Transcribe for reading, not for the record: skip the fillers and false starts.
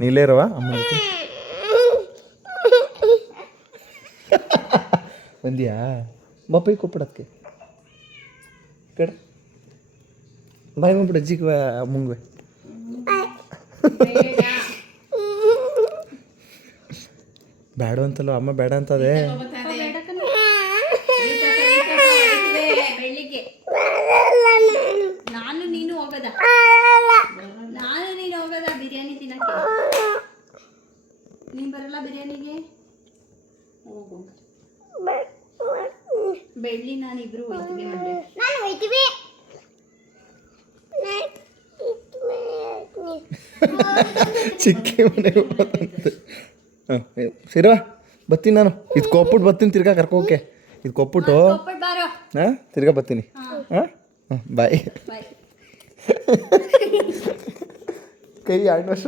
ನೀಲೇ ಇರವ ಅಮ್ಮ ಜೊತೆ ಬಂದಿಯಾ ಬಪ್ಪೈ ಕೊಪ್ಪಿಡಕ್ಕೆ ಕಡೆ ಬಾಯ್ ಮಾಡ್ಬಿಡ ಅಜ್ಜಿಗೆ ಮುಂಗ್ವೆ ಬೇಡ ಅಂತಲ್ಲ ಅಮ್ಮ ಬೇಡ ಅಂತದೆ ನಾನು ನೀನು ಹೋಗದ ಬಿರಿಯಾನಿ ತಿನ್ನಕ್ಕೆ ನೀನ್ ಬರಲ್ಲ ಬಿರಿಯಾನಿಗೆ ಹೋಗು ಬೆಳ್ಳಿ ನಾನಿಬ್ರು ಹೋಯ್ತೀವಿ ಚಿಕ್ಕಿ ಮನೆಗೆ ಹಾಂ ಸರಿವಾ ಬರ್ತೀನಿ ನಾನು ಇದು ಕೊಪ್ಬಿಟ್ಟು ಬರ್ತೀನಿ ತಿರ್ಗಾ ಕರ್ಕೋಕೆ ಇದು ಕೊಪ್ಬಿಟ್ಟು ಬಾರೋ ಹಾಂ ತಿರ್ಗಾ ಬರ್ತೀನಿ ಹಾಂ ಹಾಂ ಬಾಯ್ ಬಾಯ್ ಕೈ 2 ವರ್ಷ